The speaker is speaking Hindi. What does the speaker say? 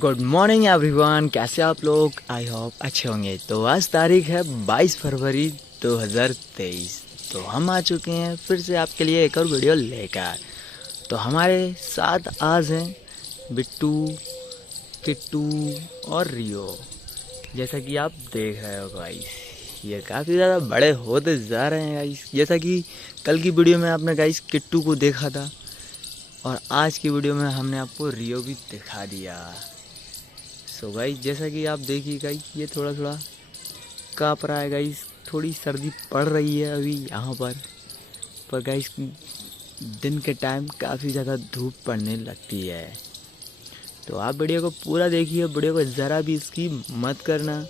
गुड मॉर्निंग एवरीवन, कैसे आप लोग? आई होप अच्छे होंगे। तो आज तारीख है 22 फरवरी 2023। तो हम आ चुके हैं फिर से आपके लिए एक और वीडियो लेकर। तो हमारे साथ आज हैं बिट्टू, किट्टू और रियो। जैसा कि आप देख रहे हो गाइस, ये काफ़ी ज़्यादा बड़े होते जा रहे हैं गाइस। जैसा कि कल की वीडियो में आपने गाइस किट्टू को देखा था, और आज की वीडियो में हमने आपको रियो भी दिखा दिया। सो गाइस, जैसा कि आप देखिए गाइस, ये थोड़ा थोड़ा काँप रहा है गाइस। थोड़ी सर्दी पड़ रही है अभी यहाँ पर गाइस दिन के टाइम काफ़ी ज़्यादा धूप पड़ने लगती है। तो आप वीडियो को पूरा देखिए, वीडियो को ज़रा भी स्किप मत करना।